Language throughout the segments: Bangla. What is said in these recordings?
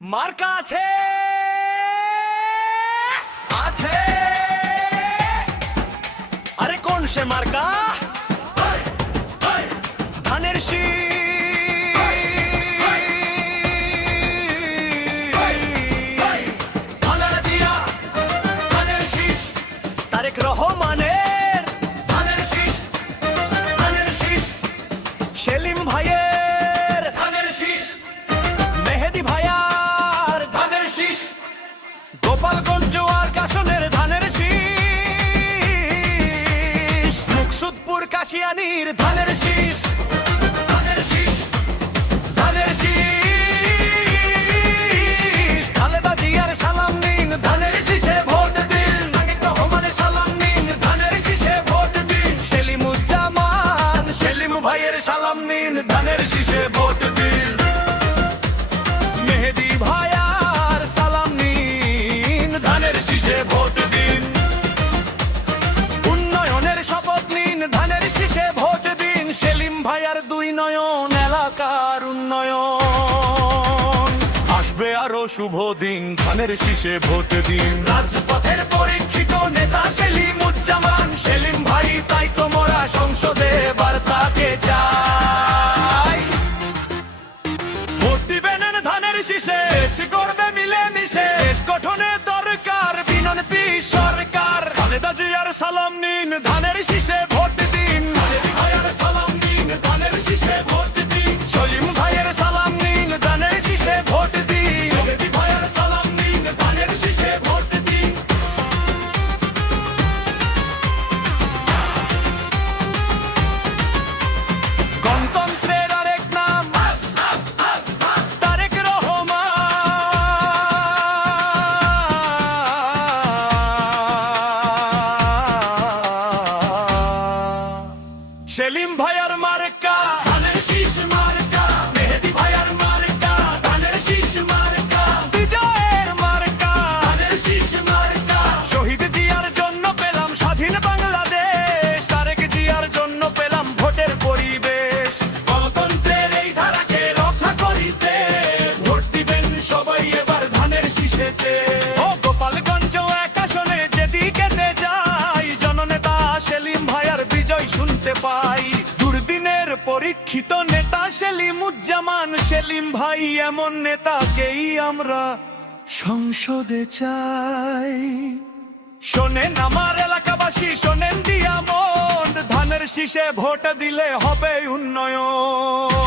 মার্কা আছে আছে আরে কোন সে মার্কা ধানের শীষ তারেক রহমানের ধানের শীষ সেলিম ভাইয়ের ধানের শীষ মেহেদি ভাইয়ার ধানের শীষ গোপালগঞ্জ আর কাশনের ধানের শীষ মুকসুদপুর কাশিয়ানীর ধানের শীষ খালেদা জিয়ার সালাম নিন ধানের শীষে ভোট দিন তারেক রহমানের সালাম নিন ধানের শীষে ভোট দিন সেলিমুজ্জামান সেলিম ভাইয়ের সালাম নিন ধানের শীষে ভোট দিন মেহেদি ভাইয়ার সালাম নিন ধানের শীষে ভোট দিন উন্নয়নের শপথ নিন ধানের শীষে ভোট দিন সেলিম ভাইয়ার দুই নয়ন এলাকার উন্নয়ন আসবে আরো শুভ দিন ধানের শীষে ভোট দিন রাজপথের পরীক্ষিত নেতা সেলিমুজ্জামান সেলিম ভাই তাই তো মোরা সংসদে বার্তাকে চাই ভোট দিবেন ধানের শীষে করবে মিলে মিশে গঠনে দরকার বিএনপি সরকার খালেদা জিয়ার সালাম নিন ধানের শীষে ভোট দিন মেহেদি ভাইয়ের সালাম নিন ধানের শীষে ভোট দিন সেলিম ভাইয়ের সালাম নিন ধানের শীষে ভোট দিন মেহেদি ভাইয়ের সালাম নিন ধানের শীষে ভোট দিন গণতন্ত্রের আরেক নাম তারেক রহমান সেলিম ভাইয়ার মার্কা ধানের শীষ মার্কা মেহেদি ভাইয়ার মার্কা ধানের শীষ মার্কা বিজয়ের মার্কা ধানের শীষ মার্কা শহীদ জিয়ার জন্য পেলাম স্বাধীন বাংলাদেশ তারেক জিয়ার জন্য পেলাম ভোটের পরিবেশ গণতন্ত্রের এই ধারাকে রক্ষা করিতে ভোট দিবেন সবাই এবার ধানের শীষেতে ও গোপালগঞ্জ এক আসনে যেদিকেতে যাই জননেতা সেলিম ভাইয়ার বিজয় শুনতে পাই দুর্দিনের পরীক্ষিত নেতা সেলিমুজ্জামান সেলিম ভাই এমন নেতাকেই আমরা সংসদে চাই শোনেন আমার এলাকাবাসী শোনেন দিয়ামন্ড ধানের শীষে ভোট দিলে হবে উন্নয়ন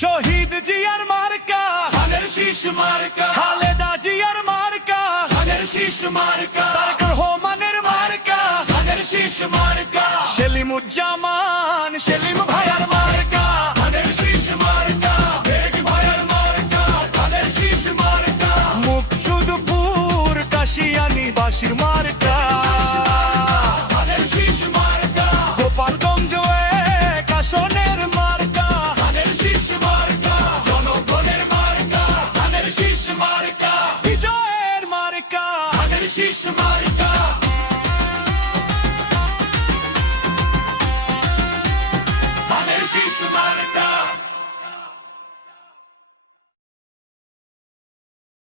শহীদ জিয়ার মার্কা ধানের শীষ মার্কা খালেদা জিয়ার মার্কা ধানের শীষ মার্কা তারেক রহমানের মার্কা ধানের শীষ মার্কা সেলিমুজ্জামান সেলিম ভাইয়ার মার্কা ধানের শীষ মার্কা মেহেদি ভাইয়ার মার্কা ধানের শীষ মার্কা মুকসুদপুর কাশিয়ানী বাসির মার্কা ধানের শীষ মার্কা গোপালগঞ্জ এক আসনের মার্কা ধানের শীষ মার্কা জনগণের মার্কা ধানের শীষ মার্কা বিজয়ের মার্কা ধানের শীষ মার্কা